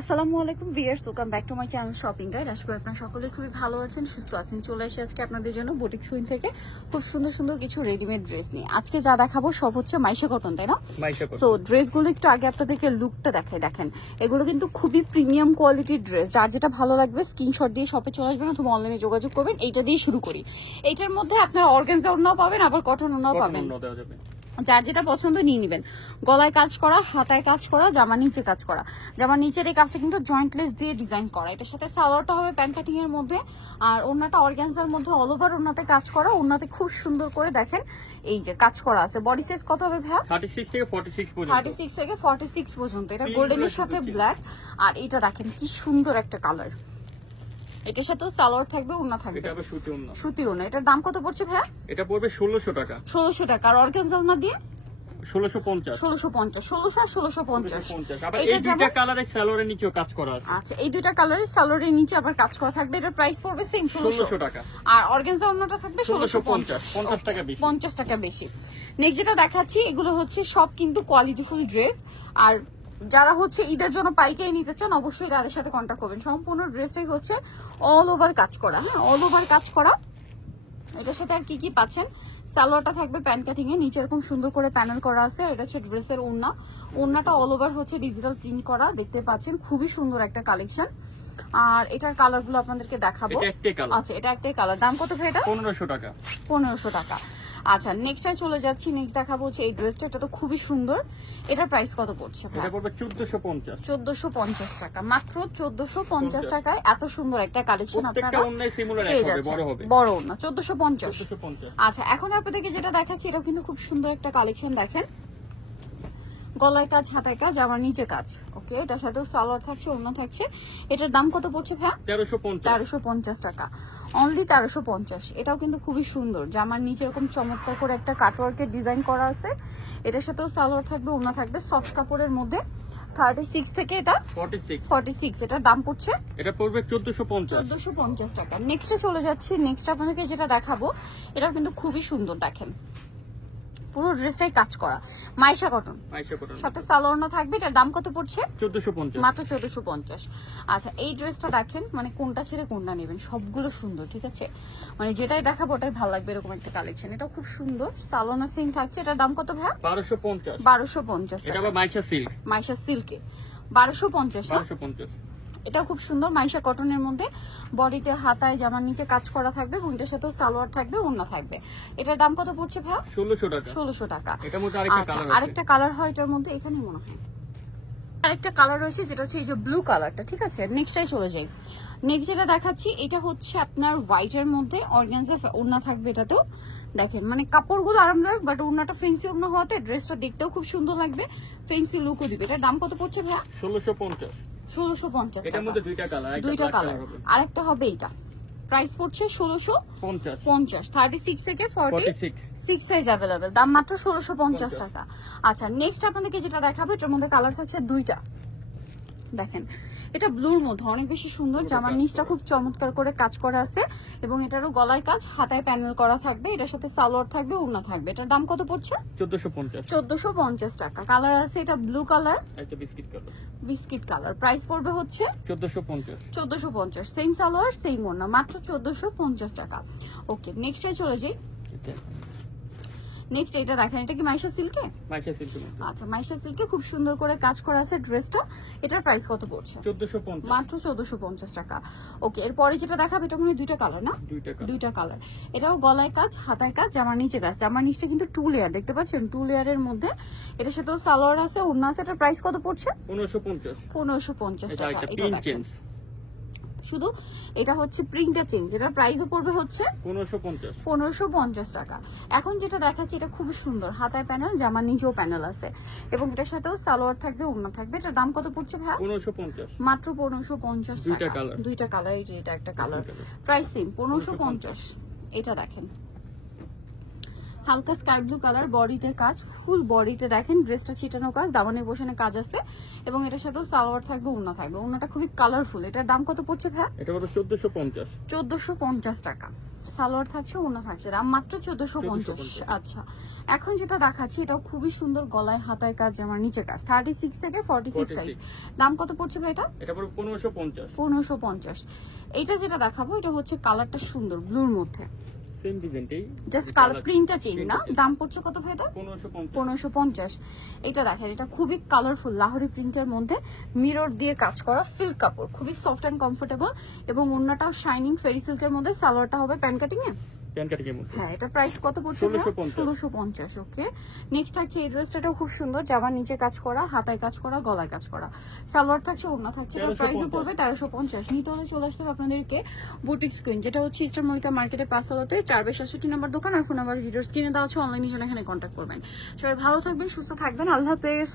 আসসালামু আলাইকুম viewers, welcome back to my channel shopping guide. আশা করি আপনারা সকলে খুবই ভালো আছেন, সুস্থ আছেন। চলে এসে আজকে আপনাদের জন্য বুটিক সুইন থেকে খুব সুন্দর সুন্দর কিছু রেডিমেড ড্রেস নিয়ে। আজকে যা দেখাবো সব হচ্ছে মাইশা কটন, তাই না? সো ড্রেসগুলো একটু আগে আপনাদেরকে লুকটা দেখাই। দেখেন, এগুলো কিন্তু খুবই প্রিমিয়াম কোয়ালিটির ড্রেস। যার যেটা ভালো লাগবে স্ক্রিনশট দিয়ে শপে চলে আসবেন অথবা অনলাইনে যোগাযোগ করবেন। এইটা দিয়ে শুরু করি। এইটার মধ্যে আপনারা অর্গানজা ওড়নাও পাবেন, আবার কটন ওড়নাও পাবেন। যার যেটা পছন্দ নিয়ে নেবেন। গলায় কাজ করা, হাতায় কাজ করা, জামার নিচে কাজ করা। জামার নিচের এই কাজটা কিন্তু জয়েন্ট লেস দিয়ে ডিজাইন করা। এটার সাথে সালোয়ারটা হবে প্যান্ট কাটিং এর মধ্যে, আর ওড়নাটা অর্গানজার মধ্যে অল ওভার ওড়নাতে কাজ করা। ওড়নাতে খুব সুন্দর করে দেখেন এই যে কাজ করা আছে। বডি সাইজ কত হবে ভাইয়া? 36 থেকে 46 পর্যন্ত। 36 থেকে 46 পর্যন্ত। এটা গোল্ডেনের সাথে ব্ল্যাক, আর এটা দেখেন কি সুন্দর একটা কালার। এটার সাথেও সালোয়ার থাকবে, ওড়না থাকবে। এটা হবে সুতি ওড়না। সুতি ওড়না। এটার দাম কত পড়ছে ভাইয়া? এটা পড়বে 1600 টাকা। 1600 টাকা। আর অর্গানজা ওড়না দিয়ে 1650। 1650, 1600 আর 1650। আবার এই দুইটা কালারের সালোয়ারের নিচেও কাজ করা আছে। আচ্ছা, এই দুইটা কালারের সালোয়ারের নিচে আবার কাজ করা থাকবে। এটার প্রাইস পড়বে সেম 1600 টাকা। আর অর্গানজা ওড়নাটা থাকবে 1650, 50 টাকা বেশি। 50 টাকা বেশি। নেক্সট যেটা দেখাচ্ছি, এগুলো হচ্ছে সব কিন্তু কোয়ালিটিফুল ড্রেস। আর যারা হচ্ছে ঈদের জন্য পাইকারি নিতে চান অবশ্যই তাদের সাথে কন্ট্যাক্ট করবেন। সম্পূর্ণ ড্রেসটাই হচ্ছে অল ওভার কাজ করা। হ্যাঁ, অল ওভার কাজ করা। এটার সাথে আর কি কি পাচ্ছেন? সালোয়ারটা থাকবে প্যান্ট কাটিং এ, নিচে এরকম সুন্দর করে প্যানেল করা আছে। এটা হচ্ছে ড্রেসের ওড়না। ওড়নাটা অল ওভার হচ্ছে ডিজিটাল প্রিন্ট করা, দেখতে পাচ্ছেন। খুবই সুন্দর একটা কালেকশন। আর এটার কালার গুলো আপনাদেরকে দেখাবো। আচ্ছা, এটা একটাই কালার। দাম কত ভাই এটা? 1500 টাকা। 1500 টাকা। আচ্ছা, নেক্সটে চলে যাচ্ছি। নেক্সট দেখাবো হচ্ছে এই ড্রেসটা। এটা তো খুবই সুন্দর। এটার প্রাইস কত পড়ছে? এটা পড়বে 1450। 1450 টাকা। মাত্র 1450 টাকায় এত সুন্দর একটা কালেকশন আপনারা প্রত্যেকটা ওড়নায় সিমিলার হবে, বড় হবে। বড় ওড়না 1450। 1450। আচ্ছা, এখন আপনাদেরকে যেটা দেখাচ্ছি এটাও কিন্তু খুব সুন্দর একটা কালেকশন। দেখেন, গলায় কাজ, হাতায় কাজ, জামার নিচে কাজ। ওকে, এটার সাথেও সালোয়ার থাকছে, ওড়না থাকছে। এটার দাম কত পড়ছে ভাই? 1350 টাকা। অনলি 1350। এটাও কিন্তু খুবই সুন্দর। জামার নিচে এরকম চমৎকার করে একটা কাটওয়ার্কের ডিজাইন করা আছে। এটার সাথেও সালোয়ার থাকবে, ওড়না থাকবে, সফট কাপড়ের মধ্যে। 36 থেকে এটা 46। এটার দাম পড়ছে, এটা পড়বে 1450 টাকা। নেক্সটে চলে যাচ্ছি। নেক্সট আপনাদেরকে যেটা দেখাবো এটাও কিন্তু খুবই সুন্দর। দেখেন, পুরো ড্রেসটাই কাজ করা, মাইশা কটন। সাথে সালোয়ার থাকবে। এটার দাম কত পড়ছে? 1450। মাত্র 1450। আচ্ছা, এই ড্রেসটা দেখেন, মানে কোনটা ছেড়ে কোনটা নেবেন, সবগুলো সুন্দর। ঠিক আছে, মানে যেটাই দেখাবো ওটাই ভালো লাগবে, এরকম একটা কালেকশন। এটা খুব সুন্দর, সালোয়ার সিং থাকছে। এটার দাম কত ভাই? 1250। 1250 এটা আবার মাইশা সিল্ক। মাইশা সিল্কে 1250। 1250। এটা খুব সুন্দর মাইশা কটনের মধ্যে। বডিতে, হাতায়, জামার নিচে কাজ করা থাকবে, এটার সাথে সালোয়ার থাকবে, ওড়না থাকবে। এটার দাম কত পড়ছে ভাই? 1600 টাকা। 1600 টাকা। এটার মধ্যে আরেকটা কালার আছে। আরেকটা কালার হয় এটার মধ্যে, এখানে মনে হয় আরেকটা কালার রয়েছে, যেটা হচ্ছে এই যে ব্লু কালারটা। ঠিক আছে, নেক্সটটাই চলে যাই। নেক্সট যেটা দেখাচ্ছি এটা হচ্ছে আপনার হোয়াইটের মধ্যে অর্গানজা ওড়না থাকবে। এটাতেও দেখেন, মানে কাপড়গুলো আরামদায়ক, বাট ওড়নাটা ফেন্সি ওড়না হওয়াতে ড্রেসটা দেখতেও খুব সুন্দর লাগবে, ফেন্সি লুকও দিবে। এটার দাম কত পড়ছে ভাই? 1650। 1650 এটার মধ্যে দুইটা কালার, আরেকটা হবে এটা। প্রাইস পড়ছে 1650। 36 থেকে 46 সাইজ अवेलेबल। দাম মাত্র 1650 টাকা। আচ্ছা, নেক্সট আপনাদেরকে যেটা দেখাবো এটার মধ্যে কালার থাকছে দুইটা। দেখেন, এটা ব্লুর মধ্যে অনেক বেশি সুন্দর। জামার নিচটা খুব চমৎকার করে কাজ করা আছে, এবং এটারও গলায় কাজ, হাতায় প্যানেল করা থাকবে। এটার সাথে সালোয়ার থাকবে, ওড়না থাকবে। এটার দাম কত পড়ছে? 1450 টাকা। কালার আছে, এটা ব্লু কালার, একটা বিস্কিট কালার। প্রাইস পড়বে হচ্ছে 1450। সেম সালোয়ার, সেম ওড়না, মাত্র 1450 টাকা। ওকে, নেক্সটে চলে যাই। নেক্সট এটা দেখেন, এটা কি মাইশা সিল্কে? আচ্ছা, মাইশা সিল্কে খুব সুন্দর করে কাজ করা আছে ড্রেসটা। এটার প্রাইস কত পড়ছে? 1450। মাত্র 1450 টাকা। ওকে, এরপরে যেটা দেখাবো এটা মানে দুইটা কালার না? দুইটা কালার। এটাও গলায় কাজ, হাতায় কাজ, জামার নিচে কাজ। জামার নিচটা কিন্তু 2 লেয়ার, দেখতে পাচ্ছেন? 2 লেয়ারের মধ্যে। এটার সাথেও সালোয়ার আছে, ওড়না আছে। এটার প্রাইস কত পড়ছে? 1550 টাকা। এটা দেখেন, শুধু এটা হচ্ছে প্রিন্টটা চেঞ্জ। এটার প্রাইসও পড়বে হচ্ছে 1550 টাকা। এখন যেটা দেখাচ্ছি এটা খুব সুন্দর, হাতায় প্যানেল, জামার নিচেও প্যানেল আছে, এবং এটার সাথেও সালোয়ার থাকবে, ওড়না থাকবে। এটার দাম কত পড়ছে ভাই? 1550। মাত্র 1550 টাকা। দুইটা কালার, এই যে এটা একটা কালার। Price same 1550। এটা দেখেন, হালকা স্কাই ব্লু কালার, বডিতে কাজ, ফুল বডিতে দেখেন ড্রেসটা ছিটানো কাজ, দামানে বসানো কাজ আছে এবং এটার সাথেও সালোয়ার থাকবে, ওড়না থাকবে। ওড়নাটা খুবই কালারফুল। এটার দাম কত পড়ছে ভাই? এটা কত? 1450। 1450 টাকা। সালোয়ার থাকছে, ওড়না থাকছে, দাম মাত্র 1450। আচ্ছা, এখন যেটা দেখাচ্ছি এটাও খুবই সুন্দর, গলায় হাতায় কাজ, আমার নিচে কাজ, 36 থেকে 46 সাইজ। দাম কত পড়ছে ভাই এটা? এটা পুরো 1550। 1550। এটা যেটা দেখাবো এটা হচ্ছে কালারটা সুন্দর ব্লুর মধ্যে, সেম ডিজাইনটাই, জাস্ট কালার প্রিন্টটা চেঞ্জ না। দাম পড়ছে কত ভাই এটা? 1550। 1550। এটা দেখেন, এটা খুবই কালারফুল লাহোরি প্রিন্টের মধ্যে মিরর দিয়ে কাজ করা সিল্ক কাপড়, খুবই সফট এন্ড কমফোর্টেবল এবং ওড়নাটাও শাইনিং ফেরি সিল্কের মধ্যে। সালোয়ারটা হবে প্যান কাটিং এ। প্যান কাটিং এর মধ্যে। হ্যাঁ, এটা প্রাইস কত পড়ছে? 1650। ওকে, নেক্সট থাকছে এই ড্রেসটাও খুব সুন্দর, জামার নিচে কাজ করা, হাতায় কাজ করা, গলায় কাজ করা, সালোয়ার থাকছে, ওড়না থাকছে। এটার প্রাইসও পড়বে 1350। নিতে হলে চলে আসতে হবে আপনাদেরকে বুটিক কুইন, যেটা হচ্ছে ইস্টার্ন মল্লিকা মার্কেটের পাঁচতলাতে 4/66 নম্বর দোকান। আর ফোন নাম্বার ভিডিওর স্ক্রিনে দেওয়া আছে, অনলাইনে জন্য এখানে কন্ট্যাক্ট করবেন। সবাই ভালো থাকবেন, সুস্থ থাকবেন, আল্লাহ হাফেজ।